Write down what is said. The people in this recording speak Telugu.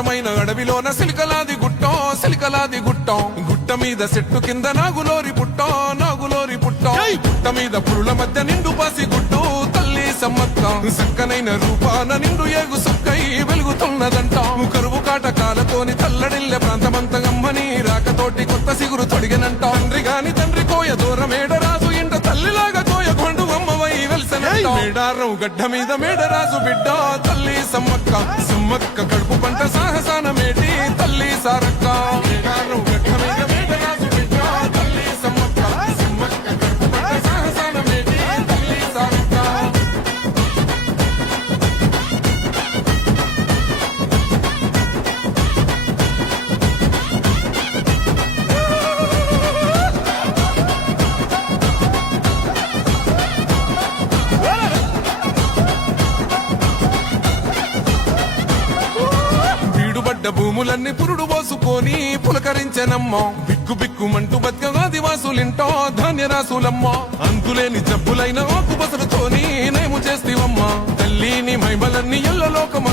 దట్టమైన అడవిలోన సిలికలాది గుట్టం గుట్ట మీద చెట్టు కింద నాగులోరి పుట్టం గుట్ట మీద పురుల మధ్య నిండు పాసి గుట్టు తల్లి సమ్మక్క సక్కనైన రూపాన నిండు ఏగు సుక్కై వెలుగుతున్నదంట కరువు కాటకాలతోని తల్లడిల్లె ప్రాంతమంతగమ్మని రాకతోటి కొత్త సిగురు తొడిగినంట తండ్రి కోయ దూరమేడరాజు ఇంట తల్లిలాగా కోయ కొండు అమ్మవై వెలిసనంట మేడారం గడ్డ మీద మేడరాజు బిడ్డ తల్లి సమ్మక్క కడుపు పంట సాహసాన మేటి తల్లి సారక్క మేడారం గడ్డ మీద మేడరాజు బిడ్డ తల్లి సమ్మక్క కడుపు పంట సాహసాన మేటి తల్లి సారక్క భూములన్నీ పురుడు పోసుకొని పులకరించెనమ్మో బిక్కుమంటూ బతిక ఆదివాసులింటో ధాన్యరాసులమ్మో అంతులేని జబ్బులైన ఆకు బసరుతోని నేము చేస్తేవమ్మా తల్లిని మైమలన్నీ ఎల్లలోకమ